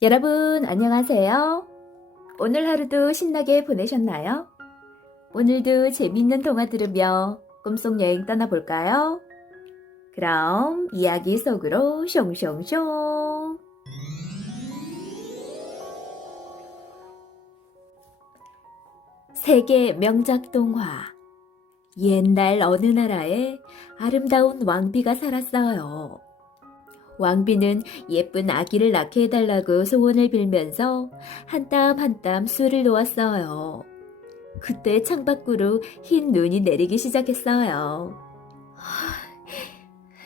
여러분, 안녕하세요. 오늘 하루도 신나게 보내셨나요? 오늘도 재미있는 동화 들으며 꿈속 여행 떠나볼까요? 그럼 이야기 속으로 숑숑숑. 세계 명작 동화. 옛날 어느 나라에 아름다운 왕비가 살았어요. 왕비는 예쁜 아기를 낳게 해달라고 소원을 빌면서 한 땀 한 땀 술을 놓았어요. 그때 창밖으로 흰 눈이 내리기 시작했어요.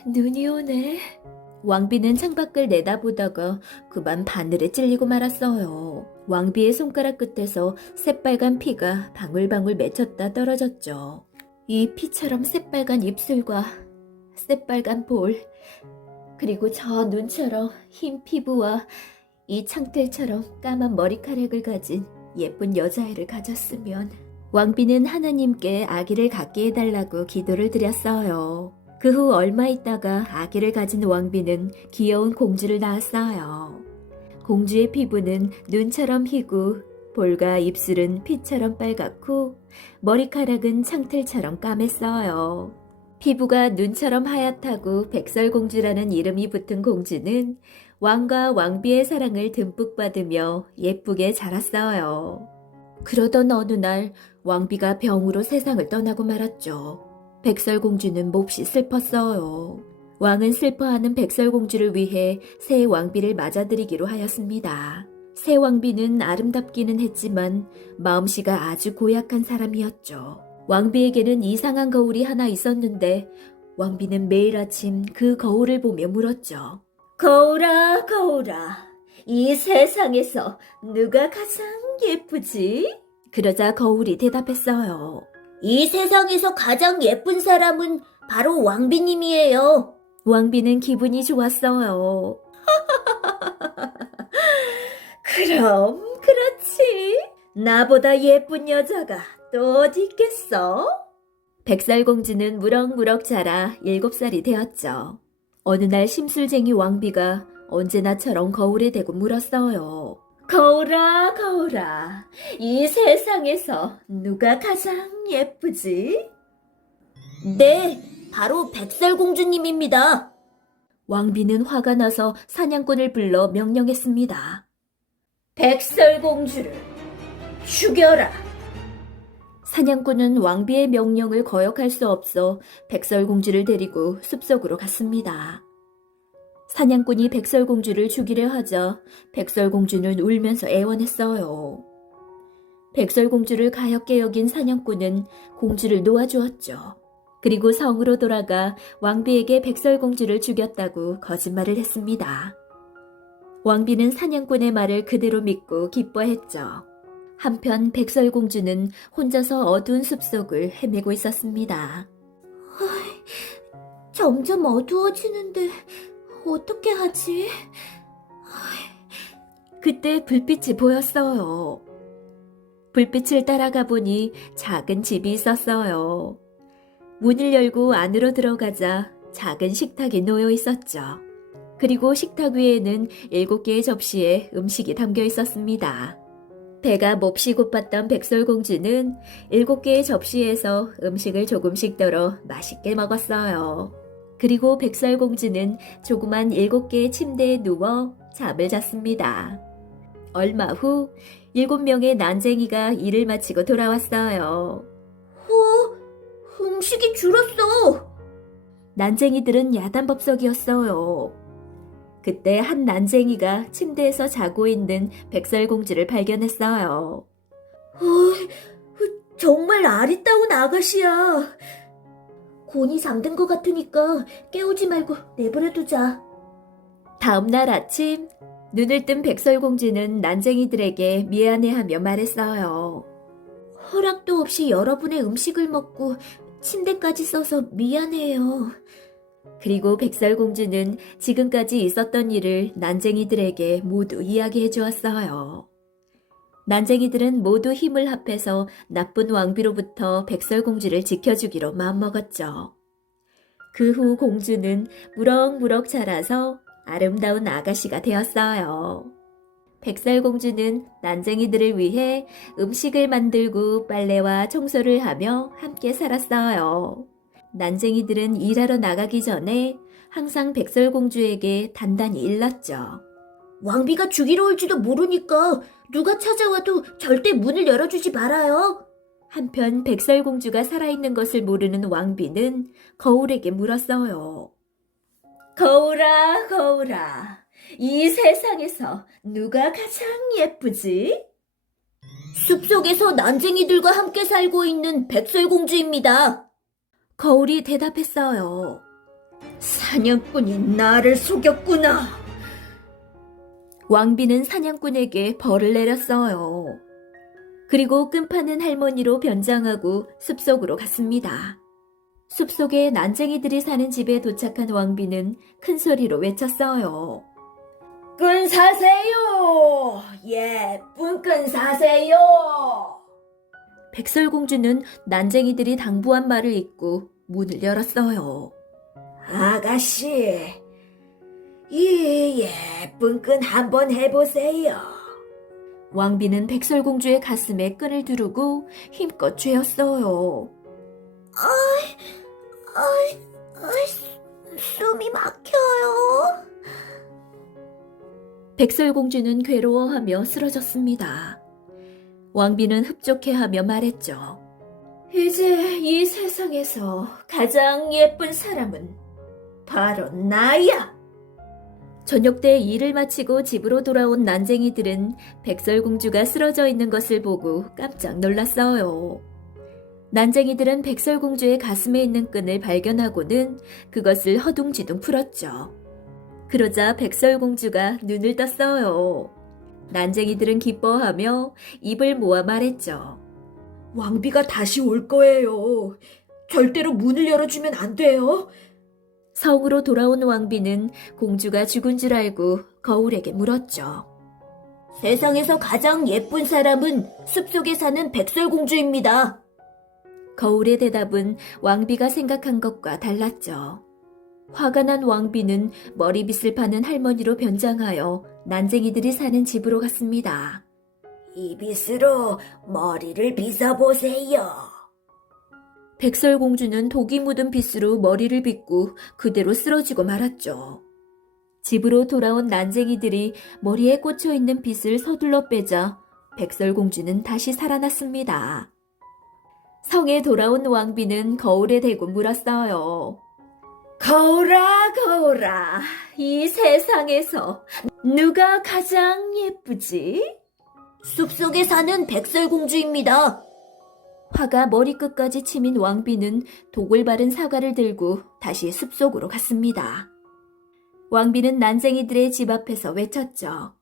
눈이 오네. 왕비는 창밖을 내다보다가 그만 바늘에 찔리고 말았어요. 왕비의 손가락 끝에서 새빨간 피가 방울방울 맺혔다 떨어졌죠. 이 피처럼 새빨간 입술과 새빨간 볼, 그리고 저 눈처럼 흰 피부와 이 창틀처럼 까만 머리카락을 가진 예쁜 여자아이를 가졌으면. 왕비는 하나님께 아기를 갖게 해달라고 기도를 드렸어요. 그 후 얼마 있다가 아기를 가진 왕비는 귀여운 공주를 낳았어요. 공주의 피부는 눈처럼 희고 볼과 입술은 피처럼 빨갛고 머리카락은 창틀처럼 까맸어요. 피부가 눈처럼 하얗다고 백설공주라는 이름이 붙은 공주는 왕과 왕비의 사랑을 듬뿍 받으며 예쁘게 자랐어요. 그러던 어느 날 왕비가 병으로 세상을 떠나고 말았죠. 백설공주는 몹시 슬펐어요. 왕은 슬퍼하는 백설공주를 위해 새 왕비를 맞아들이기로 하였습니다. 새 왕비는 아름답기는 했지만 마음씨가 아주 고약한 사람이었죠. 왕비에게는 이상한 거울이 하나 있었는데 왕비는 매일 아침 그 거울을 보며 물었죠. 거울아, 거울아, 이 세상에서 누가 가장 예쁘지? 그러자 거울이 대답했어요. 이 세상에서 가장 예쁜 사람은 바로 왕비님이에요. 왕비는 기분이 좋았어요. 그럼 그렇지. 나보다 예쁜 여자가 또 어디 있겠어? 백설공주는 무럭무럭 자라 7살이 되었죠. 어느 날 심술쟁이 왕비가 언제나처럼 거울에 대고 물었어요. 거울아, 거울아, 이 세상에서 누가 가장 예쁘지? 네, 바로 백설공주님입니다. 왕비는 화가 나서 사냥꾼을 불러 명령했습니다. 백설공주를 죽여라. 사냥꾼은 왕비의 명령을 거역할 수 없어 백설공주를 데리고 숲속으로 갔습니다. 사냥꾼이 백설공주를 죽이려 하자 백설공주는 울면서 애원했어요. 백설공주를 가엾게 여긴 사냥꾼은 공주를 놓아주었죠. 그리고 성으로 돌아가 왕비에게 백설공주를 죽였다고 거짓말을 했습니다. 왕비는 사냥꾼의 말을 그대로 믿고 기뻐했죠. 한편 백설공주는 혼자서 어두운 숲속을 헤매고 있었습니다. 점점 어두워지는데 어떻게 하지? 그때 불빛이 보였어요. 불빛을 따라가 보니 작은 집이 있었어요. 문을 열고 안으로 들어가자 작은 식탁이 놓여 있었죠. 그리고 식탁 위에는 7개의 접시에 음식이 담겨 있었습니다. 배가 몹시 고팠던 백설공주는 7개의 접시에서 음식을 조금씩 덜어 맛있게 먹었어요. 그리고 백설공주는 조그만 7개의 침대에 누워 잠을 잤습니다. 얼마 후 7명의 난쟁이가 일을 마치고 돌아왔어요. 음식이 줄었어. 난쟁이들은 야단법석이었어요. 그때 한 난쟁이가 침대에서 자고 있는 백설공주를 발견했어요. 정말 아리따운 아가씨야. 곤히 잠든 것 같으니까 깨우지 말고 내버려두자. 다음 날 아침 눈을 뜬 백설공주는 난쟁이들에게 미안해하며 말했어요. 허락도 없이 여러분의 음식을 먹고 침대까지 써서 미안해요. 그리고 백설공주는 지금까지 있었던 일을 난쟁이들에게 모두 이야기해 주었어요. 난쟁이들은 모두 힘을 합해서 나쁜 왕비로부터 백설공주를 지켜주기로 마음먹었죠. 그 후 공주는 무럭무럭 자라서 아름다운 아가씨가 되었어요. 백설공주는 난쟁이들을 위해 음식을 만들고 빨래와 청소를 하며 함께 살았어요. 난쟁이들은 일하러 나가기 전에 항상 백설공주에게 단단히 일렀죠. 왕비가 죽이러 올지도 모르니까 누가 찾아와도 절대 문을 열어주지 말아요. 한편 백설공주가 살아있는 것을 모르는 왕비는 거울에게 물었어요. 거울아, 거울아, 이 세상에서 누가 가장 예쁘지? 숲속에서 난쟁이들과 함께 살고 있는 백설공주입니다. 거울이 대답했어요. 사냥꾼이 나를 속였구나. 왕비는 사냥꾼에게 벌을 내렸어요. 그리고 끈파는 할머니로 변장하고 숲속으로 갔습니다. 숲속에 난쟁이들이 사는 집에 도착한 왕비는 큰 소리로 외쳤어요. 끈 사세요. 예쁜 끈 사세요. 백설공주는 난쟁이들이 당부한 말을 잊고 문을 열었어요. 아가씨, 이 예쁜 끈 한번 해보세요. 왕비는 백설공주의 가슴에 끈을 두르고 힘껏 쥐었어요. 숨이 막혀요. 백설공주는 괴로워하며 쓰러졌습니다. 왕비는 흡족해하며 말했죠. 이제 이 세상에서 가장 예쁜 사람은 바로 나야. 저녁 때 일을 마치고 집으로 돌아온 난쟁이들은 백설공주가 쓰러져 있는 것을 보고 깜짝 놀랐어요. 난쟁이들은 백설공주의 가슴에 있는 끈을 발견하고는 그것을 허둥지둥 풀었죠. 그러자 백설공주가 눈을 떴어요. 난쟁이들은 기뻐하며 입을 모아 말했죠. 왕비가 다시 올 거예요. 절대로 문을 열어주면 안 돼요. 성으로 돌아온 왕비는 공주가 죽은 줄 알고 거울에게 물었죠. 세상에서 가장 예쁜 사람은 숲속에 사는 백설공주입니다. 거울의 대답은 왕비가 생각한 것과 달랐죠. 화가 난 왕비는 머리빗을 파는 할머니로 변장하여 난쟁이들이 사는 집으로 갔습니다. 이 빗으로 머리를 빗어보세요. 백설공주는 독이 묻은 빗으로 머리를 빗고 그대로 쓰러지고 말았죠. 집으로 돌아온 난쟁이들이 머리에 꽂혀 있는 빗을 서둘러 빼자 백설공주는 다시 살아났습니다. 성에 돌아온 왕비는 거울에 대고 물었어요. 거울아, 거울아, 이 세상에서 누가 가장 예쁘지? 숲속에 사는 백설공주입니다. 화가 머리끝까지 치민 왕비는 독을 바른 사과를 들고 다시 숲속으로 갔습니다. 왕비는 난쟁이들의 집 앞에서 외쳤죠.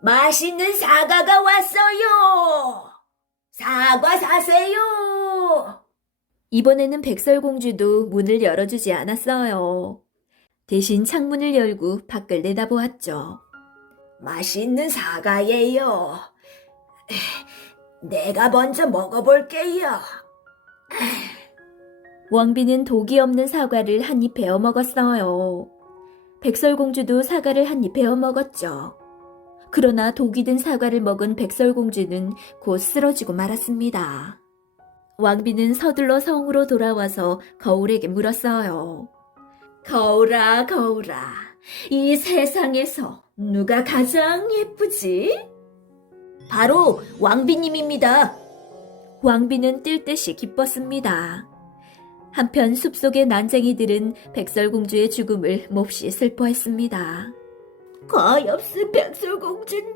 맛있는 사과가 왔어요. 사과 사세요. 이번에는 백설공주도 문을 열어주지 않았어요. 대신 창문을 열고 밖을 내다보았죠. 맛있는 사과예요. 내가 먼저 먹어볼게요. 왕비는 독이 없는 사과를 한 입 베어 먹었어요. 백설공주도 사과를 한 입 베어 먹었죠. 그러나 독이 든 사과를 먹은 백설공주는 곧 쓰러지고 말았습니다. 왕비는 서둘러 성으로 돌아와서 거울에게 물었어요. 거울아, 거울아, 이 세상에서 누가 가장 예쁘지? 바로 왕비님입니다. 왕비는 뜰 듯이 기뻤습니다. 한편 숲속의 난쟁이들은 백설공주의 죽음을 몹시 슬퍼했습니다. 가엾은 백설공주님.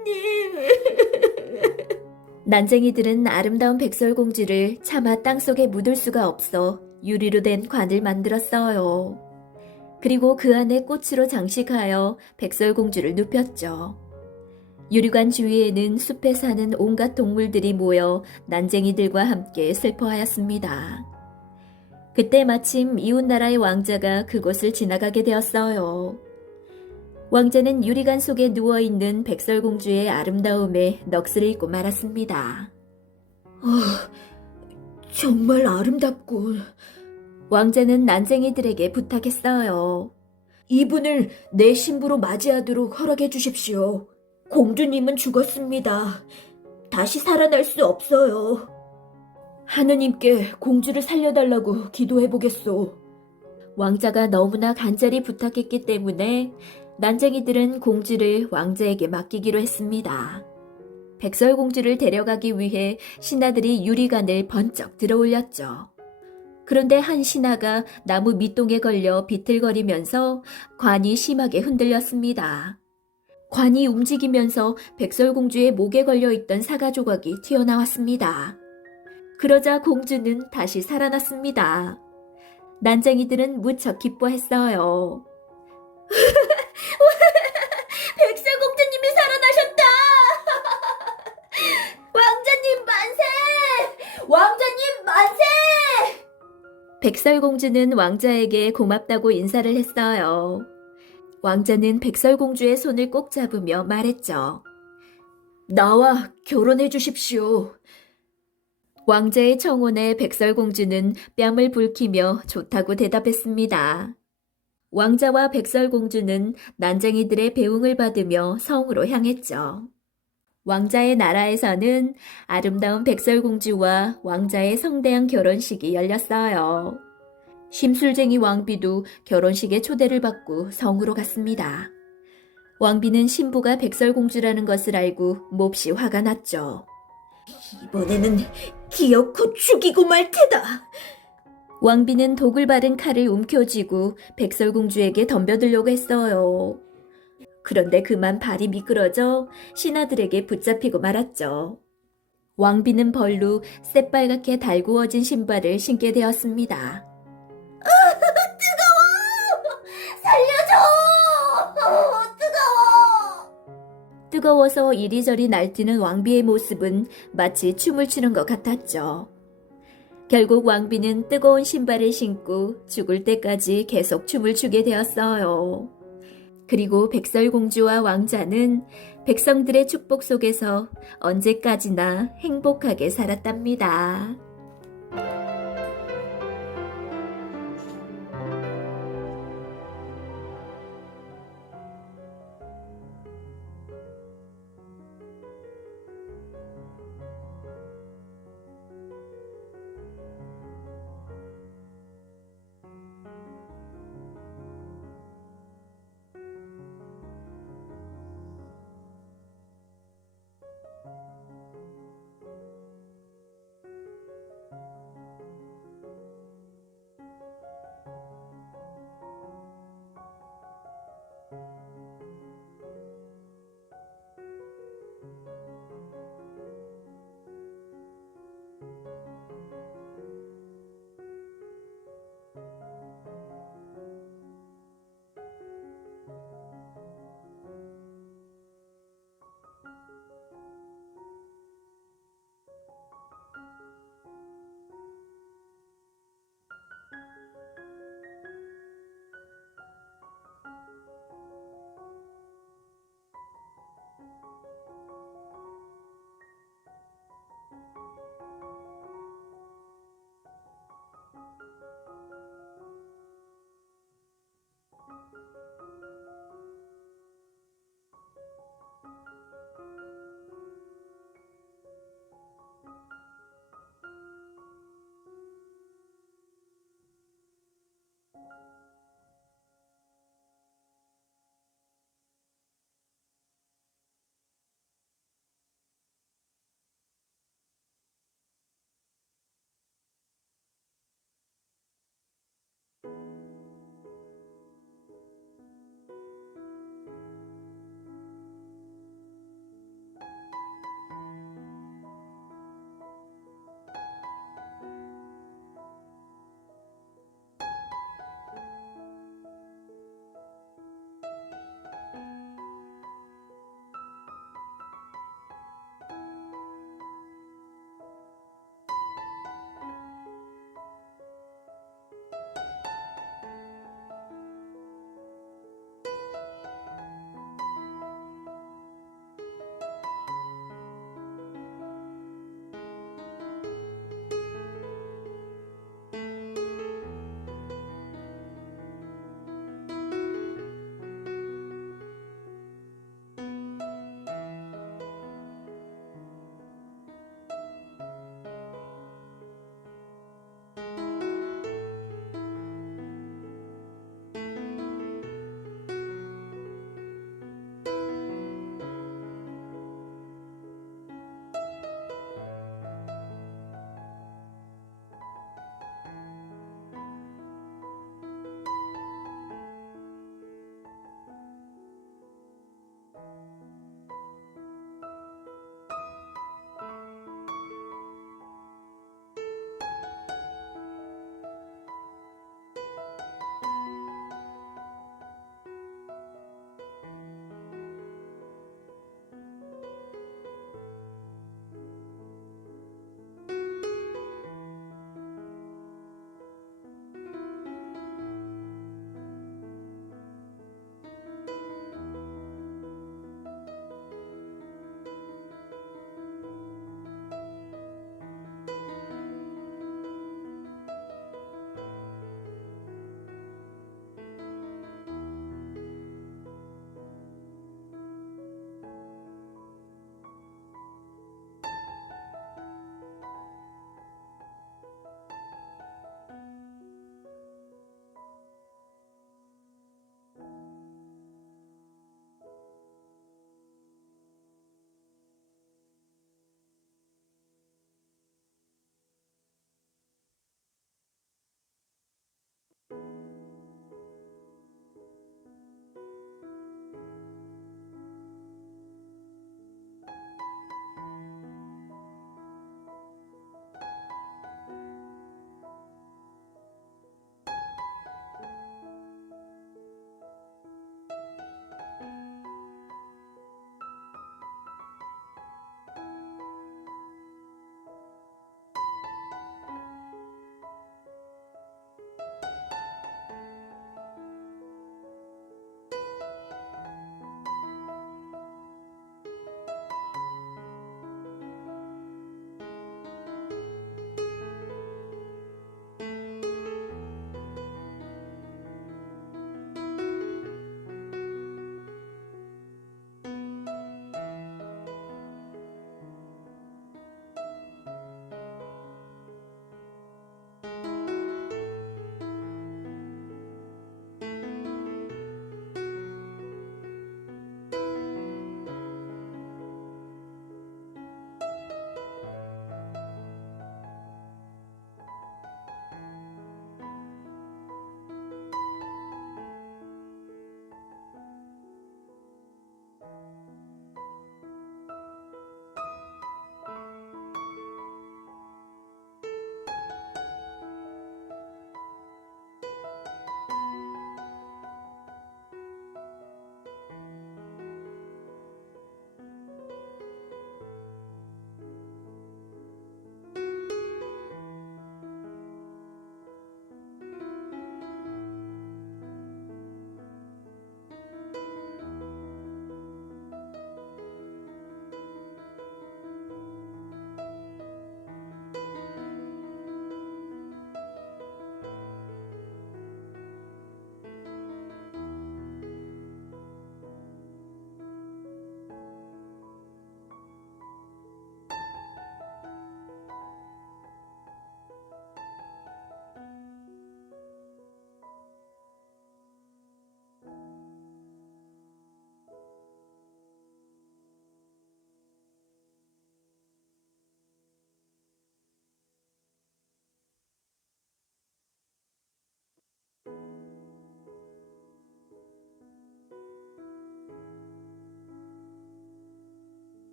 난쟁이들은 아름다운 백설공주를 차마 땅속에 묻을 수가 없어 유리로 된 관을 만들었어요. 그리고 그 안에 꽃으로 장식하여 백설공주를 눕혔죠. 유리관 주위에는 숲에 사는 온갖 동물들이 모여 난쟁이들과 함께 슬퍼하였습니다. 그때 마침 이웃나라의 왕자가 그곳을 지나가게 되었어요. 왕자는 유리관 속에 누워있는 백설공주의 아름다움에 넋을 잃고 말았습니다. 정말 아름답군. 왕자는 난쟁이들에게 부탁했어요. 이분을 내 신부로 맞이하도록 허락해 주십시오. 공주님은 죽었습니다. 다시 살아날 수 없어요. 하느님께 공주를 살려달라고 기도해보겠소. 왕자가 너무나 간절히 부탁했기 때문에 난쟁이들은 공주를 왕자에게 맡기기로 했습니다. 백설공주를 데려가기 위해 신하들이 유리관을 번쩍 들어올렸죠. 그런데 한 신하가 나무 밑동에 걸려 비틀거리면서 관이 심하게 흔들렸습니다. 관이 움직이면서 백설공주의 목에 걸려있던 사과 조각이 튀어나왔습니다. 그러자 공주는 다시 살아났습니다. 난쟁이들은 무척 기뻐했어요. 백설공주님이 살아나셨다! 왕자님 만세! 왕자님 만세! 백설공주는 왕자에게 고맙다고 인사를 했어요. 왕자는 백설공주의 손을 꼭 잡으며 말했죠. 나와 결혼해 주십시오. 왕자의 청혼에 백설공주는 뺨을 붉히며 좋다고 대답했습니다. 왕자와 백설공주는 난쟁이들의 배웅을 받으며 성으로 향했죠. 왕자의 나라에서는 아름다운 백설공주와 왕자의 성대한 결혼식이 열렸어요. 심술쟁이 왕비도 결혼식에 초대를 받고 성으로 갔습니다. 왕비는 신부가 백설공주라는 것을 알고 몹시 화가 났죠. 이번에는 기어코 죽이고 말 테다. 왕비는 독을 바른 칼을 움켜쥐고 백설공주에게 덤벼들려고 했어요. 그런데 그만 발이 미끄러져 신하들에게 붙잡히고 말았죠. 왕비는 벌로 새빨갛게 달구어진 신발을 신게 되었습니다. 살려줘! 뜨거워! 뜨거워서 이리저리 날뛰는 왕비의 모습은 마치 춤을 추는 것 같았죠. 결국 왕비는 뜨거운 신발을 신고 죽을 때까지 계속 춤을 추게 되었어요. 그리고 백설공주와 왕자는 백성들의 축복 속에서 언제까지나 행복하게 살았답니다.